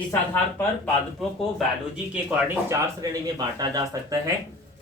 इस आधार पर पादपों को बायोलॉजी के अकॉर्डिंग 4 श्रेणी में बांटा जा सकता है।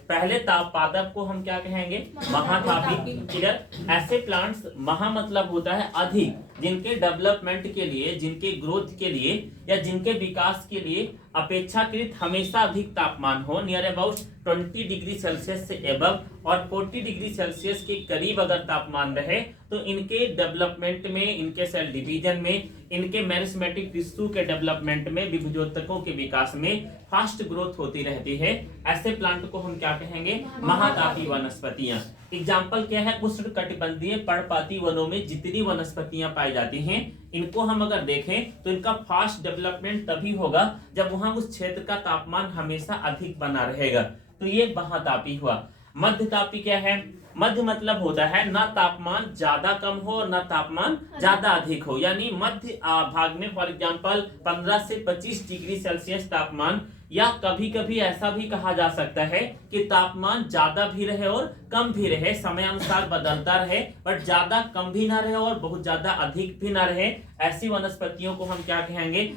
पहले पादप को हम क्या कहेंगे? महातापी। क्लियर? ऐसे प्लांट्स, महा मतलब होता है अधिक, जिनके डेवलपमेंट के लिए, जिनके ग्रोथ के लिए या जिनके विकास के लिए अपेक्षाकृत हमेशा अधिक तापमान हो, नियर अबाउट 20 डिग्री सेल्सियस से एबव और 40 डिग्री सेल्सियस के करीब अगर तापमान रहे तो इनके डेवलपमेंट में, इनके सेल डिवीजन में, इनके मेरिस्मेटिक टिश्यू के डेवलपमेंट में, विभुजोतकों के विकास में फास्ट ग्रोथ होती रहती है। ऐसे प्लांट को हम क्या कहेंगे? महातापी वनस्पतियां। एग्जाम्पल क्या है? उष्णकटिबंधीय पर्णपाती वनों में जितनी वनस्पतियां पाई जाती हैं, इनको हम अगर देखें तो इनका फास्ट डेवलपमेंट तभी होगा जब वहां उस क्षेत्र का तापमान हमेशा अधिक बना रहेगा। तो ये महातापी हुआ। मध्यतापी क्या है? मध्य मतलब होता है ना तापमान ज्यादा कम हो ना तापमान ज्यादा अधिक हो, यानी मध्य भाग में फॉर एग्जांपल 15 से 25 डिग्री सेल्सियस तापमान, या कभी कभी ऐसा भी कहा जा सकता है कि तापमान ज्यादा भी रहे और कम भी रहे, समय अनुसार बदलता रहे, बट ज्यादा कम भी ना रहे और बहुत ज्यादा अधिक भी ना रहे। ऐसी वनस्पतियों को हम क्या कहेंगे?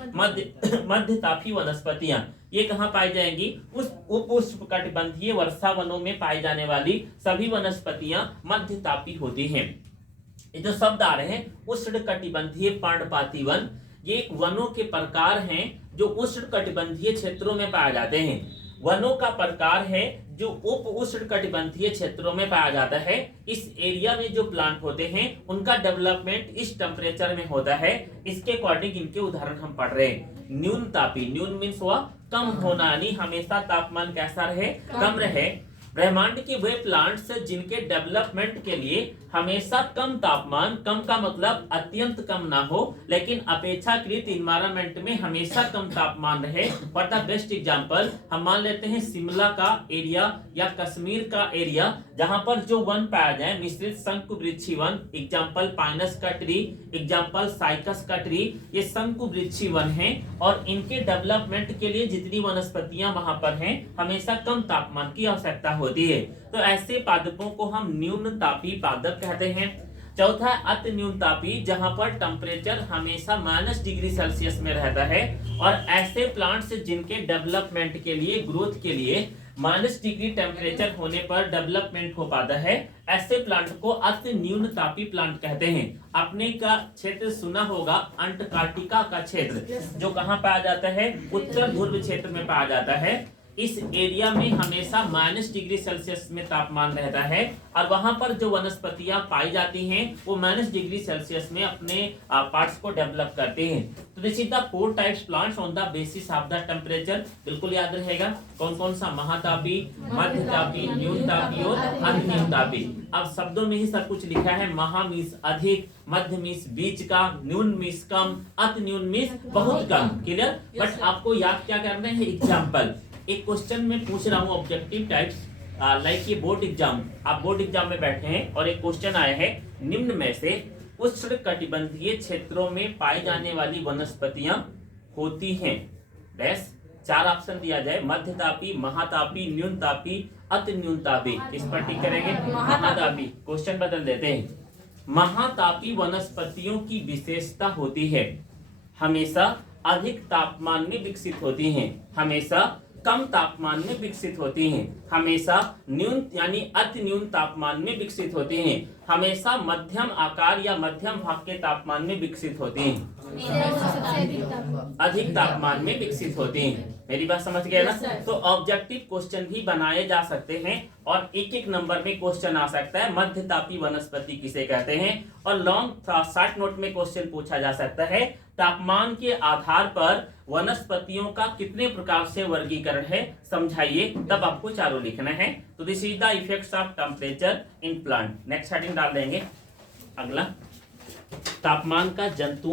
मध्यतापी वनस्पतियां। ये कहाँ पाई जाएंगी? उस उपोष्णकटिबंधीय वर्षा वनों में पाई जाने वाली सभी वनस्पतियां मध्यतापी होती हैं। ये जो शब्द आ रहे हैं उष्णकटिबंधीय पर्णपाती वन, ये एक वनों के प्रकार हैं जो उष्णकटिबंधीय क्षेत्रों में पाए जाते हैं। वनों का प्रकार है जो उप उष्णकटिबंधीय क्षेत्रों में पाया जाता है। इस एरिया में जो प्लांट होते हैं उनका डेवलपमेंट इस टेम्परेचर में होता है। इसके अकॉर्डिंग इनके उदाहरण हम पढ़ रहे हैं। न्यून तापी, न्यून मीन्स हुआ कम होना, यानी हमेशा तापमान कैसा रहे? कम रहे। ब्रह्मांड के वे प्लांट्स जिनके डेवलपमेंट के लिए हमेशा कम तापमान, कम का मतलब अत्यंत कम ना हो, लेकिन अपेक्षाकृत इन्वायरमेंट में हमेशा कम तापमान रहे। फॉर द बेस्ट एग्जांपल हम मान लेते हैं शिमला का एरिया या कश्मीर का एरिया, जहां पर जो वन पाया जाए मिश्रित शंकुवृक्षी वन, एग्जांपल पाइनस का ट्री, एग्जांपल साइकस का ट्री, ये शंकुवृक्षी वन है और इनके डेवलपमेंट के लिए जितनी वनस्पतियां वहां पर हैं हमेशा कम तापमान की आवश्यकता होती है। तो ऐसे पादपों को हम न्यून तापी पादप कहते हैं। चौथा, अति न्यून तापी, जहां पर टेम्परेचर हमेशा -डिग्री सेल्सियस में रहता है, और ऐसे प्लांट्स जिनके डेवलपमेंट के लिए, ग्रोथ के लिए -डिग्री टेम्परेचर होने पर डेवलपमेंट हो पाता है, ऐसे प्लांट को अति न्यून तापी प्लांट कहते हैं। अपने का क्षेत्र सुना होगा अंटार्कटिका का क्षेत्र, जो कहाँ पाया जाता है? उत्तर ध्रुव क्षेत्र में पाया जाता है। इस एरिया में हमेशा -डिग्री सेल्सियस में तापमान रहता है और वहां पर जो वनस्पतियां पाई जाती हैं वो -डिग्री सेल्सियस में अपने पार्ट्स को डेवलप करते हैं। तो this is the 4 types plants on the basis of the temperature. बिल्कुल याद रहेगा कौन कौन सा? महातापी, मध्यतापी, न्यूनतापी और अति न्यूनतापी। अब शब्दों में ही सब कुछ लिखा है। महा मीन्स अधिक, मध्य मीन्स बीच का, न्यून मीन्स कम, अति न्यून मीन्स बहुत कम। क्लियर? बट आपको याद क्या करना है? एग्जाम्पल। एक क्वेश्चन में पूछ रहा हूँ ऑब्जेक्टिव टाइप्स, लाइक ये बोर्ड एग्जाम, आप बोर्ड एग्जाम में बैठे हैं और एक क्वेश्चन आया है, निम्न में से उष्णकटिबंधीय क्षेत्रों में पाई जाने वाली वनस्पतियां होती हैं डैश। 4 ऑप्शन दिया जाए, मध्यतापी, महातापी, न्यूनतापी, अति न्यूनतापी। इस पर टिक करेंगे महातापी। क्वेश्चन बदल देते हैं। महातापी वनस्पतियों की विशेषता होती है हमेशा अधिक तापमान में विकसित होती हैं, हमेशा कम तापमान में विकसित होती हैं, हमेशा न्यून यानी अति न्यून तापमान में विकसित होती हैं, हमेशा मध्यम आकार या मध्यम भाग के तापमान में विकसित होती हैं, अधिक तापमान में विकसित होती हैं। मेरी बात समझ गए ना? तो ऑब्जेक्टिव क्वेश्चन भी बनाए जा सकते हैं और एक एक नंबर में क्वेश्चन आ सकता है। मध्यतापी वनस्पति किसे कहते हैं? और लॉन्ग शॉर्ट नोट में क्वेश्चन पूछा जा सकता है, तापमान के आधार पर वनस्पतियों का कितने प्रकार से वर्गीकरण है, समझाइए। तब आपको चारों लिखना है। तो this is the effects of temperature in plant. Next heading डाल देंगे। अगला, तापमान का जंतु